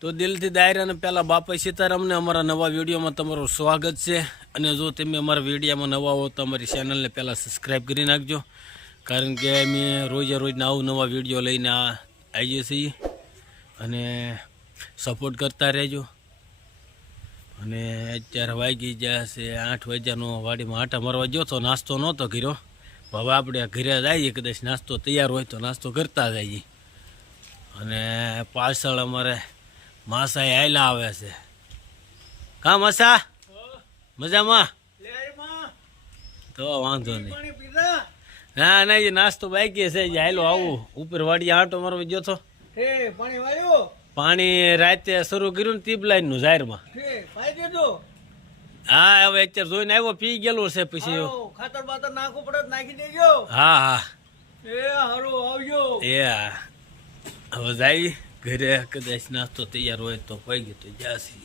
તો દિલથી દાયરાને પહેલાં બાપા સીતારામને અમારા નવા વિડીયોમાં તમારું સ્વાગત છે. અને જો તમે અમારા વિડીયોમાં નવા હો તો અમારી ચેનલને પહેલાં સબસ્ક્રાઈબ કરી નાખજો. કારણ કે અમે રોજે રોજ આવું નવા વીડિયો લઈને આવીએ છીએ. અને સપોર્ટ કરતા રહેજો. અને અત્યારે વાગી ગયા છે આઠ વાગ્યાનો વાડીમાં આટા મારવા ગયો તો નાસ્તો નહોતો કર્યો. હવે આપણે ઘરે જઈએ, કદાચ નાસ્તો તૈયાર હોય તો નાસ્તો કરતા જઈએ. અને પાછળ અમારે માસાએ આયલા આવે છે. કા માસા? મજામાં? તો વાંધો નહીં. ના ના એ નાસ્તો બાકી છે. જે હાલો આવું. ઉપર વાડી આંટો મારવા ગયો તો પાણી રાતે શરૂ કર્યું ને તીબ લાઈનનું જાહેરમાં. માં હા હવે અત્યારે જોઈને આવ્યો પી ગયેલો છે પછી. ખાતર બાતર નાખવું પડે નાખી દેજો હા હા. એ હારું આવજો. એ હવે જાય. ઘરે કદાચ નાસ્તો તૈયાર હોય તો કોઈ ગયો તો જાસી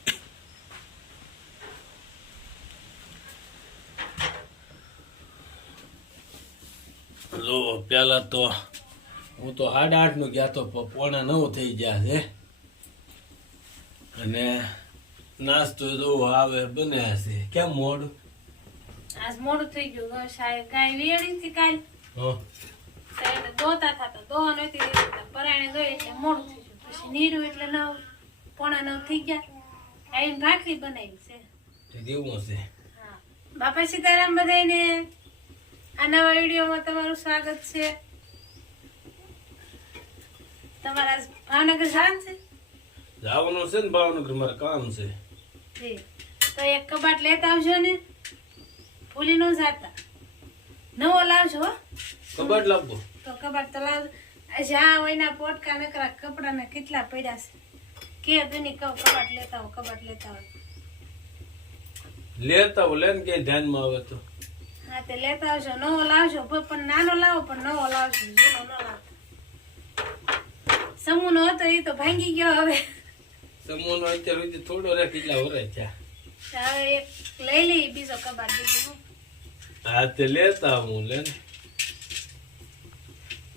જો પેલા તો હું તો સાડા આઠનું ગયા તો પોણા નવ થઈ ગયા છે. અને નાસ્તો તો આવે બને છે. કેમ મોડું? આજ મોડું થઈ ગયું સાહેબ ગાય વેળી હતી કાલ હં. સાહેબ દોતા થતા દોવા નહોતી પરાણે ગઈ એટલે મોડું પછી નીરું એટલે નવ પોણા નવ થઈ ગયા. આવીને ભાખરી બનાવી છે. તે હશે. હા. બાપા સીતારામ બધાને આ નવા વિડીયોમાં તમારું સ્વાગત છે. તમારા ભાવનગર જવાનું છે? જવાનું છે ને ભાવનગર મારે કામ છે. તો એક કબાટ લેતા આવજો ને. ભૂલી ન જાતા. નવો લાવજો હો. કબાટ લાવવો તો કબાટ તો લાવ. જ્યાં હોય ના પોટકા નકરા કપડા ને કેટલા પડ્યા છે. કે દુની કહું કબાટ લેતા હો કબાટ લેતા હોય લેતા હો લેન કે ધ્યાનમાં આવે તો. હા તે લેતા આવજો નવો લાવજો પણ નાનો લાવો પણ નવો લાવજો જૂનો ન લાવતો. સમૂહ નો હતો એ તો ભાંગી ગયો હવે. સમૂહનો અત્યાર સુધી થોડો રે કેટલા વરાય છે હવે એક લઈ લઈ બીજો કબાટ બીજું હું. તે લેતા હું લે ને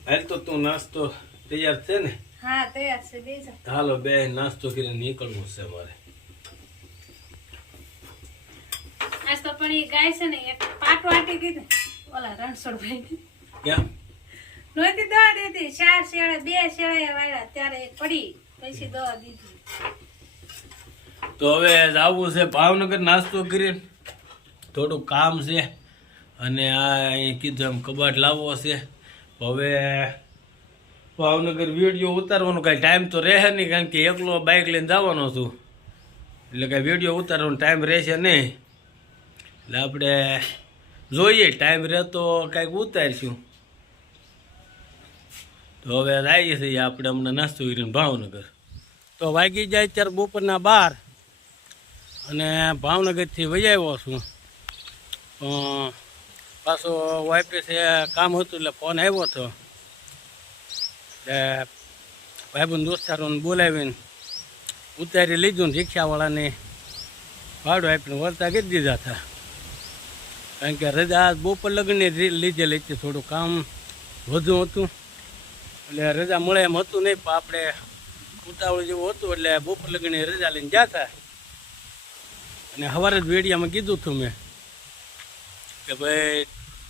હાલ તો તું નાસ્તો તૈયાર છે ને? હા તૈયાર છે બીજો. હાલો બે નાસ્તો કરીને નીકળવું છે મારે. આજ તો પણ એ ગાય છે ને એક પાટો આટી દીધું. ઓલા રણછોડભાઈ કેમ? નહોતી દવા દીધી. ચાર શેળા બે શેળા વાળ્યા ત્યારે પડી. પછી દવા દીધી. તો હવે જવું છે ભાવનગર નાસ્તો કરીને. થોડું કામ છે. અને આ અહીં કીધું એમ કબાટ લાવવો છે. હવે, ભાવનગર વીડિયો ઉતારવાનો કાંઈ ટાઈમ તો રહે નહીં, કારણ કે એકલો બાઇક લઈને જવાનો છું. એટલે કાંઈ વીડિયો ઉતારવાનો ટાઈમ રહેશે નહીં. એટલે આપણે જોઈએ ટાઈમ રહે તો કાંઈક ઉતારીશું. તો હવે આવીએ છીએ આપણે હમણાં નાસ્તો કરીને ભાવનગર. તો વાગી જાય ત્યારે બપોરના બાર. અને ભાવનગરથી વહી આવ્યો છું. પાછો વાઈફે કામ હતું એટલે ફોન આવ્યો હતો એટલે ભાઈબંધ દોસ્તારોને બોલાવીને ઉતારી લીધું ને રિક્ષાવાળાને. ભાડું આપીને વળતા કરી દીધા હતા. કારણ કે રજા બપોર લગ્નની લીધેલી લીધી થોડું કામ વધુ હતું. એટલે રજા મળે એમ હતું નહીં, પણ આપણે ઉતાવળ જેવું હતું, એટલે બપોર લગ્નની રજા લઈને જતા અને સવારે જ વેડિયામાં કીધું હતું મેં કે ભાઈ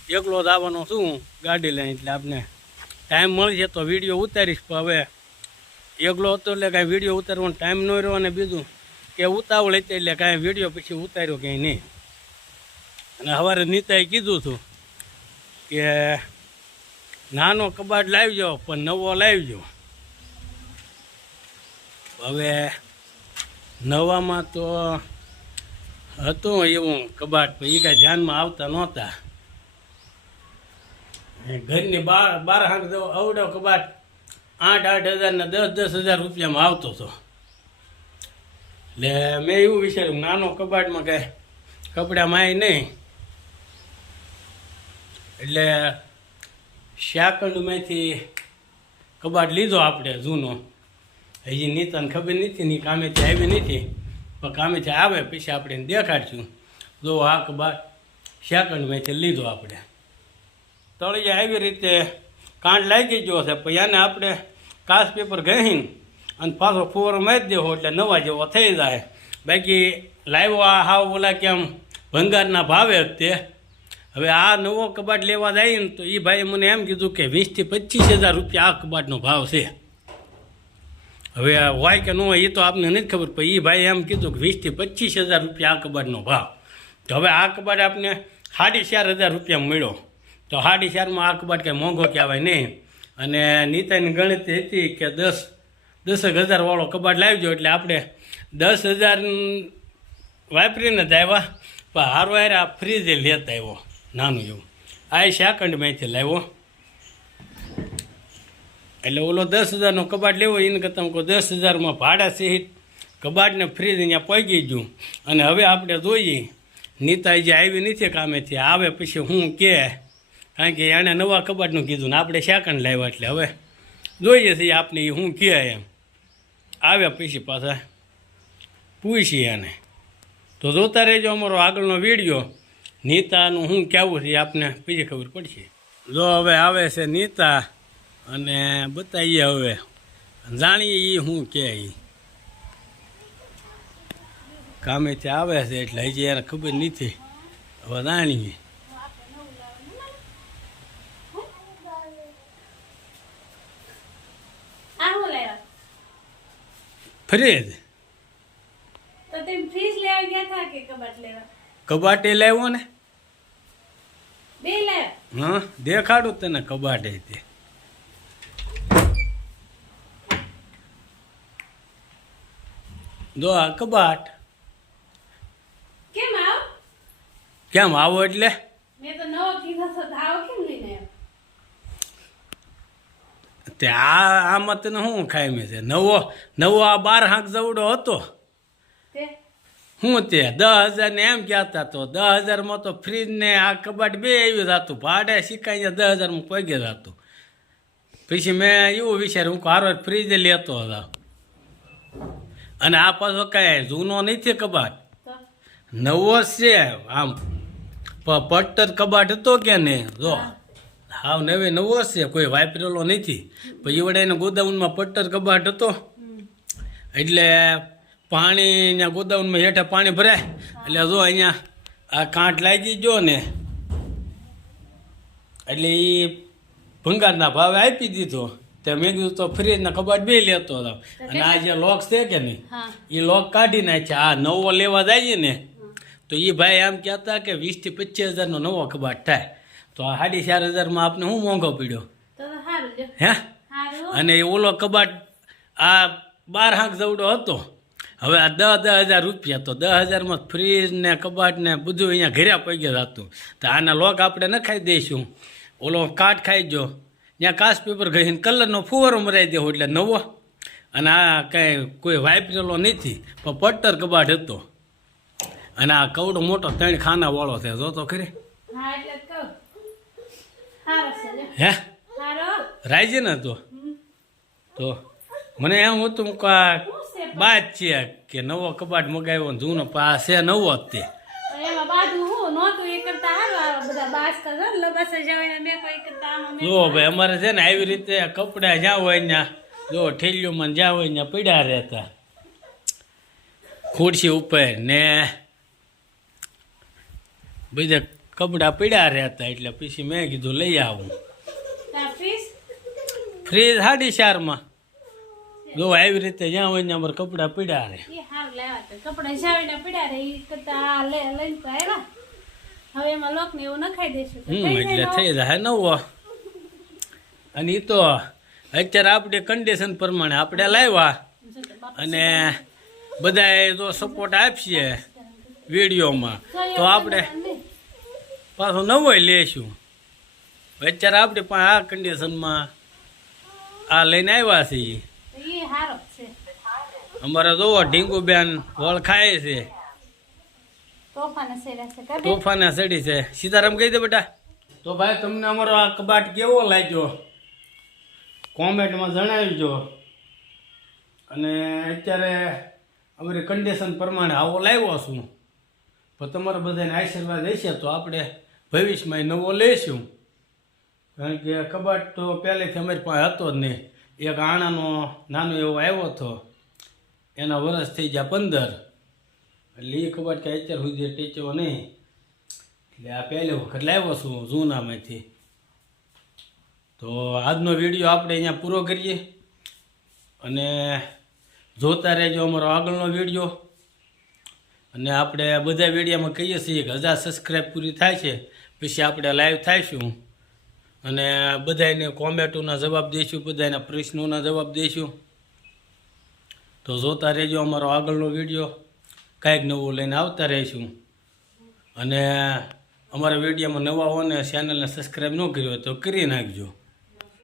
એકલો જ આવવાનો છું ગાડી લઈને, એટલે આપને ટાઈમ મળશે તો વીડિયો ઉતારીશ. પણ હવે એકલો હતો એટલે કાંઈ વીડિયો ઉતારવાનો ટાઈમ ન રહ્યો અને બીજું કે ઉતાવળ હતી એટલે કાંઈ વીડિયો પછી ઉતાર્યો ક્યાંય નહીં. અને સવારે નીતાએ કીધું હતું કે નાનો કબાટ લાવજો, પણ નવો લાવજો. હવે નવામાં તો હતું એવું કબાટ, પણ એ કાંઈ ધ્યાનમાં આવતા નહોતા. ઘરની બાર બાર હાંક અવડો કબાટ આઠ આઠ હજારના દસ દસ હજાર રૂપિયામાં આવતો હતો. એટલે મેં એવું વિચાર્યું, નાનો કબાટમાં કાંઈ કપડાં માય નહીં. એટલે શાકંડમાંથી કબાટ લીધો આપણે, જૂનો. હજી નીતાને ખબર નથી, ની કામેથી આવી નથી. પણ કામેથી આવે, પછી આપણે દેખાડશું. જો આ કબાટ શાકંડમાંથી લીધો આપણે. તળિયે આવી રીતે કાંડ લાગી ગયો છે. પછી એને આપણે કાચ પેપર ગહીને અને પાછો ફુવારો મારી દેવો એટલે નવા જેવો થઈ જાય. બાકી લાવ્યો હાવ ઓલા કેમ ભંગારના ભાવે તે. હવે આ નવો કબાટ લેવા જાય ને તો એ ભાઈએ મને એમ કીધું કે વીસથી પચીસ હજાર રૂપિયા આ કબાટનો ભાવ છે. હવે આ હોય કે ન હોય એ તો આપને નથી ખબર, પણ એ ભાઈએ એમ કીધું કે વીસથી પચીસ હજાર રૂપિયા આ કબાટનો ભાવ. તો હવે આ કબાટ આપને સાડી ચાર હજાર રૂપિયા મળ્યો. તો સાડી ચારમાં આ કબાટ કંઈ મોંઘો કહેવાય નહીં. અને નીતાની ગણતરી હતી કે દસ, દસેક હજારવાળો કબાટ લાવજો એટલે આપણે દસ હજાર વાપરીને જ આવ્યા પણ હારો હારે આ ફ્રીજે લેતા આવ્યો, નાનું એવું. આ સેકન્ડમાંથી લાવ્યો. એટલે ઓલો દસ હજારનો કબાટ લેવો, એને કરતાં કહું, દસ હજારમાં ભાડા સહિત કબાટને ફ્રીજ અહીંયા પહોંચી ગયું. અને હવે આપણે જોઈએ નીતા જે આવી નથી કામેથી, આવે પછી હું કે કારણ કે એણે નવા કબાટનું કીધું ને આપણે સેકન્ડ લાવ્યા એટલે હવે જોઈએ છીએ આપને એ હું કહે એમ. આવ્યા પછી પાછા પૂછીએ એને તો જોતા રહેજો અમારો આગળનો વીડિયો. નીતાનું હું કહેવું છે આપને પછી ખબર પડશે. જો હવે આવે છે નીતા અને બતાવીએ હવે. જાણીએ એ શું કહે એ કામેથી આવે છે એટલે હજી એને ખબર નથી. હવે જાણીએ આ હું લાવ્યા ફ્રીજ? તો તમે ફ્રીજ લેવા ગયા હતા કે કબાટ લેવા? કબાટે લાવ્યો ને? બે લાવ્યા હા દેખાડું તને કબાટે તે. દો આ કબાટ. કેમ આવ? કેમ આવો એટલે? મેં તો નવો કીધો તો આવો કેમ લઈને આવ્યો તે આ આમાં તને શું ખાય છે? નવો નવો આ બાર હાંક જવડો હતો. હું શું તે? દસ હજાર ને એમ કહેતા તો દસ હજારમાં તો ફ્રીજ ને આ કબાટ બે એવું હતું ભાડે શીખાઈને દસ હજારમાં પગે હતું પછી મેં એવું વિચાર્યું હું હારો ફ્રીજ લેતો હતો. અને આ પાછો કાંઈ જૂનો નથી કબાટ. નવો છે આમ. પટ્ટર કબાટ હતો કે નહીં? જો. હાવ નવે નવો હશે છે કોઈ વાપરેલો નથી. પછી વડે એને ગોદાઉનમાં પટ્ટર કબાટ હતો. એટલે પાણી ગોદાઉનમાં હેઠે પાણી ભરાય. એટલે જો અહીંયા આ કાંઠ લાગી ગયો ને એટલે એ ભંગારના ભાવે આપી દીધો. તે મેં કીધું તો ફ્રીજના કબાટ બે લેતો હતો. અને આ જે લોક છે કે નહીં એ લોક કાઢી નાખ્યા. આ નવો લેવા જઈએ ને તો એ ભાઈ એમ કહેતા કે વીસથી પચીસ હજારનો નવો કબાટ થાય. તો આ સાડી ચાર હજારમાં આપને શું મોંઘો પડ્યો? હે? અને એ ઓલો કબાટ આ બાર હાંક જવડો હતો. હવે આ દસ દસ હજાર રૂપિયા તો દસ હજારમાં ફ્રીજ ને કબાટ ને બધું અહીંયા ઘરે પગે હતું. તો આના લોક આપણે ન ખાઈ દઈશું. ઓલો કાટ ખાઈ જો ત્યાં કાચ પેપર ઘસીને કલરનો ફુવારો મરાઈ દેવો એટલે નવો. અને આ કાંઈ કોઈ વાપરેલો નથી પણ પટ્ટર કબાટ હતો. અને આ કવડો મોટો ત્રણ ખાનાવાળો છે જો તો ખરી? હા એટલે હે? રાજી ને તો તો મને એમ હતું કે બાદ છે કે નવો કબાટ મગાવ્યો ને જૂનો પાસે છે નવો જ તે. જો ભાઈ અમારે છે ને આવી રીતે કપડા જ્યાં હોય ત્યાં જો ઠેલીઓમાં જ્યાં હોય ત્યાં પડ્યા રહેતા. ખુરશી ઉપર ને બધા કપડા પડ્યા રહેતા એટલે પછી મેં કીધું લઈ આવું. ફ્રીજ સાડી ચારમાં. જો આવી રીતે જ્યાં હોય ત્યાં અમારે કપડા પીડા રહે એટલે થઈ જાય. નવો. અને એ તો અત્યારે આપણે કન્ડિશન પ્રમાણે આપણે લાવ્યા. અને બધાએ જો સપોર્ટ આપશે વિડીયોમાં. તો આપણે પાછો નવો લેશું. અત્યારે આપણે પણ આ કન્ડિશનમાં આ લઈને આવ્યા છીએ. અમારે જોવો ઢીંગુબેન વળ ખાય છે. તોફાને સડી છે સીતારામ કહી દે બેટા. તો ભાઈ તમને અમારો આ કબાટ કેવો લાગ્યો? કોમેન્ટમાં જણાવજો. અને અત્યારે અમારી કન્ડિશન પ્રમાણે આવો લાવ્યો છું. પણ તમારા બધાને આશીર્વાદ હશે તો આપણે ભવિષ્યમાં નવો લઈશું. કારણ કે કબાટ તો પહેલેથી અમારી પાસે હતો જ નહીં. એક આણાનો નાનો એવો આવ્યો હતો. એના વરસ થઈ ગયા પંદર. એટલે એ કબાટ કે અત્યાર સુધી ટેચ્યો નહીં. એટલે આ પહેલી વખત લાવ્યો છું જૂનામાંથી. તો આજનો વીડિયો આપણે અહીંયા પૂરો કરીએ. અને જોતા રહેજો અમારો આગળનો વીડિયો. અને આપણે બધા વિડીયોમાં કહીએ છીએ કે હજાર સબસ્ક્રાઈબ પૂરી થાય છે. પછી આપણે લાઈવ થઈશું. અને બધાને કોમેન્ટોના જવાબ દઈશું બધાના પ્રશ્નોના જવાબ દઈશું તો જોતા રહેજો અમારો આગળનો વીડિયો. કાંઈક નવું લઈને આવતા રહીશું. અને અમારા વિડીયોમાં નવા હો ને ચેનલને સબસ્ક્રાઈબ ન કર્યો તો કરી નાખજો.